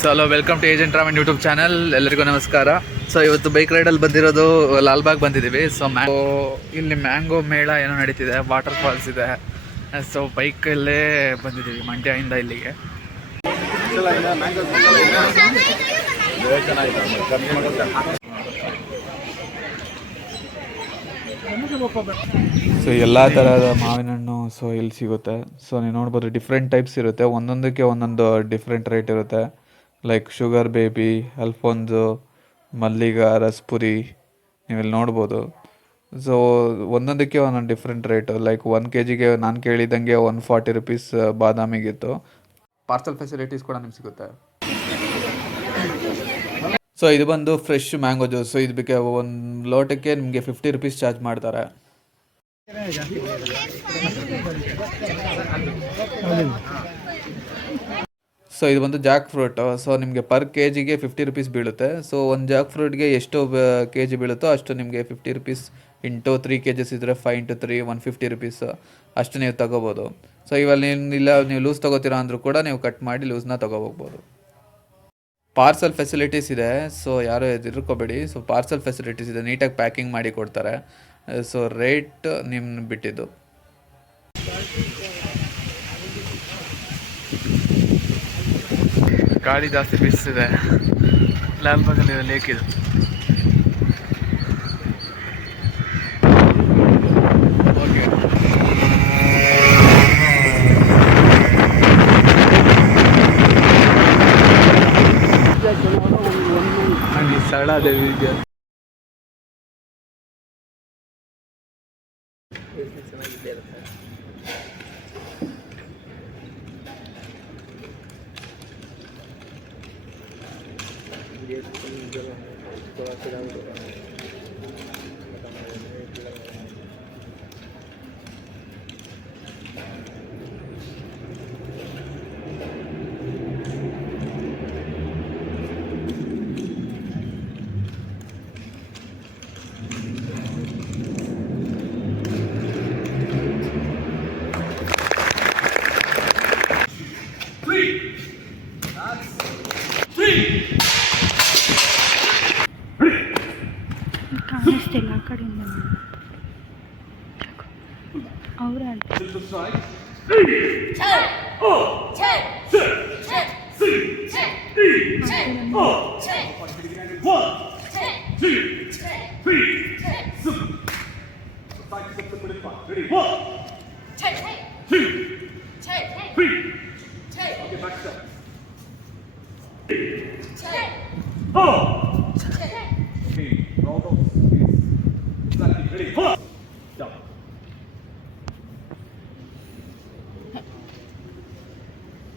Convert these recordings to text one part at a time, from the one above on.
So hello, welcome to agent Raman YouTube channel. ಎಲ್ಲರಿಗೂ ನಮಸ್ಕಾರ. So ಇವತ್ತು ಬೈಕ್ ರೈಡಲ್ಲಿ ಬಂದಿರೋದು ಲಾಲ್ಬಾಗ್ ಬಂದಿದ್ದೀವಿ. ಸೊ ಇಲ್ಲಿ ಮ್ಯಾಂಗೋ ಮೇಳ ಏನೋ ನಡೀತಿದೆ, ವಾಟರ್ ಫಾಲ್ಸ್ ಇದೆ. ಸೊ ಬೈಕಲ್ಲೇ ಬಂದಿದ್ದೀವಿ ಮಂಡ್ಯದಿಂದ ಇಲ್ಲಿಗೆ. ಸೊ ಎಲ್ಲ ಥರದ ಮಾವಿನ ಹಣ್ಣು ಸೊ ಇಲ್ಲಿ ಸಿಗುತ್ತೆ. ಸೊ ನೀವು ನೋಡ್ಬೋದು, ಡಿಫ್ರೆಂಟ್ ಟೈಪ್ಸ್ ಇರುತ್ತೆ, ಒಂದೊಂದಕ್ಕೆ ಒಂದೊಂದು ಡಿಫ್ರೆಂಟ್ ರೇಟ್ ಇರುತ್ತೆ. ಲೈಕ್ ಶುಗರ್ ಬೇಬಿ, ಅಲ್ಫೋನ್ಸು, ಮಲ್ಲಿಗ, ರಸ್ಪುರಿ ನೀವಿಲ್ಲಿ ನೋಡ್ಬೋದು. ಸೊ ಒಂದೊಂದಕ್ಕೆ ಒಂದೊಂದು ಡಿಫ್ರೆಂಟ್ ರೇಟು. ಲೈಕ್ 1 kg ನಾನು ಕೇಳಿದಂಗೆ 140 rupees ಬಾದಾಮಿಗಿತ್ತು. ಪಾರ್ಸಲ್ ಫೆಸಿಲಿಟೀಸ್ ಕೂಡ ನಿಮ್ಗೆ ಸಿಗುತ್ತೆ. ಸೊ ಇದು ಬಂದು ಫ್ರೆಶ್ ಮ್ಯಾಂಗೋ ಜ್ಯೂಸ್. ಸೊ ಇದಕ್ಕೆ ಒಂದು ಲೋಟಕ್ಕೆ ನಿಮಗೆ 50 rupees ಚಾರ್ಜ್ ಮಾಡ್ತಾರೆ. ಸೊ ಇದು ಬಂದು ಜಾಕ್ ಫ್ರೂಟ್. ಸೊ ನಿಮಗೆ ಪರ್ kgಗೆ 50 rupees ಬೀಳುತ್ತೆ. ಸೊ ಒಂದು ಜಾಕ್ ಫ್ರೂಟ್ಗೆ ಎಷ್ಟು kg ಬೀಳುತ್ತೋ ಅಷ್ಟು ನಿಮಗೆ 50 rupees ಇಂಟು 3 kgs ಇದ್ದರೆ 5 into 3 150 rupees ಅಷ್ಟು ನೀವು ತೊಗೋಬೋದು. ಸೊ ಇವಾಗ ನೀವು ಲೂಸ್ ತೊಗೋತೀರಾ ಅಂದರೂ ಕೂಡ ನೀವು ಕಟ್ ಮಾಡಿ ಲೂಸ್ನ ತೊಗೋಬೋಗ್ಬೋದು. ಪಾರ್ಸಲ್ ಫೆಸಿಲಿಟೀಸ್ ಇದೆ. ಸೊ ಯಾರು ಹೆದರ್ಕೋಬೇಡಿ. ಸೊ ಪಾರ್ಸಲ್ ಫೆಸಿಲಿಟೀಸ್ ಇದೆ, ನೀಟಾಗಿ ಪ್ಯಾಕಿಂಗ್ ಮಾಡಿ ಕೊಡ್ತಾರೆ. ಸೊ ರೇಟ್ ನಿಮ್ಮ ಬಿಟ್ಟಿದ್ದು. ಗಾಳಿ ಜಾಸ್ತಿ ಬೀಸ್ತಿದೆ. ಲಾಲ್ಬಾಗಲ್ಲಿ ಲೇಕ್ ಇದು. ಸರಳ ದೇವಿ ಇದೆ. ಕಾಣಿಸ್ತಿಲ್ಲ ಆ ಕಡೆಯಿಂದ ಅವರ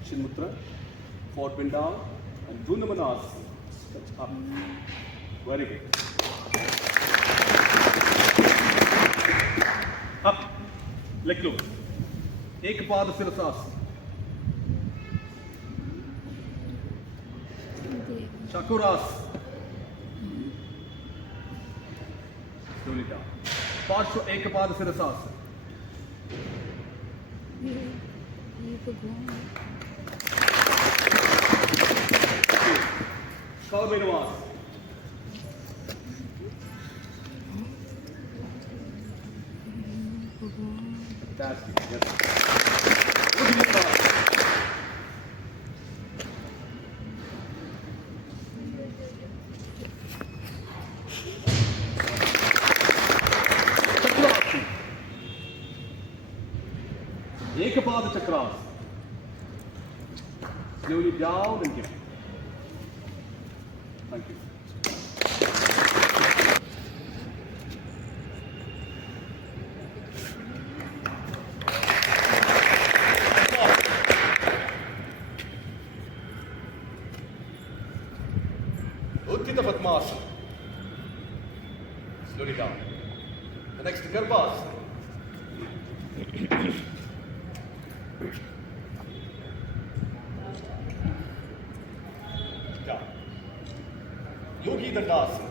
Chinmutra, forward bend down, and Drunda Manas. Up. Very good. Up. Leg look. Ekpada Sirasas. Chakuras. Slowly down. Parshva Ekpada Sirasas. Kalbinavas. Fantastic. Yes. Ekapada Chakras. Slowly down and give. Thank you. Uttita Padmasana. Slowly down. The next Garbhasana. Down. Yogi Dandasana.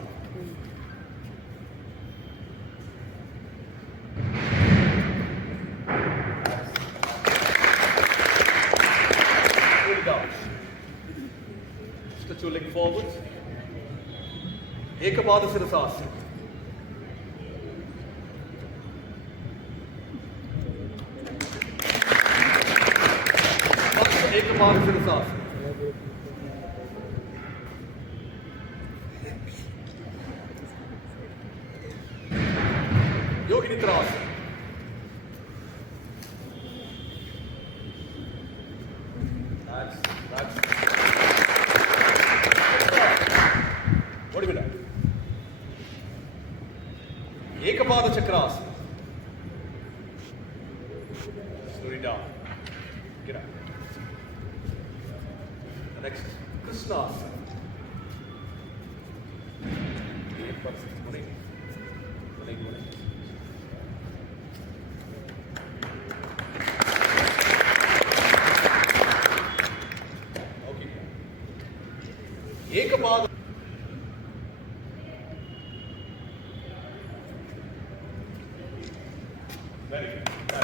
two leg forward. Ekapada Sirasasana. Ekapada Sirasasana. Yogi Nitrasana. That's. What do you mean? Ekapada Chakrasana. Slow it down. Get up. The next, Krishnasana. Morning. Okay. Ekapada. Very good.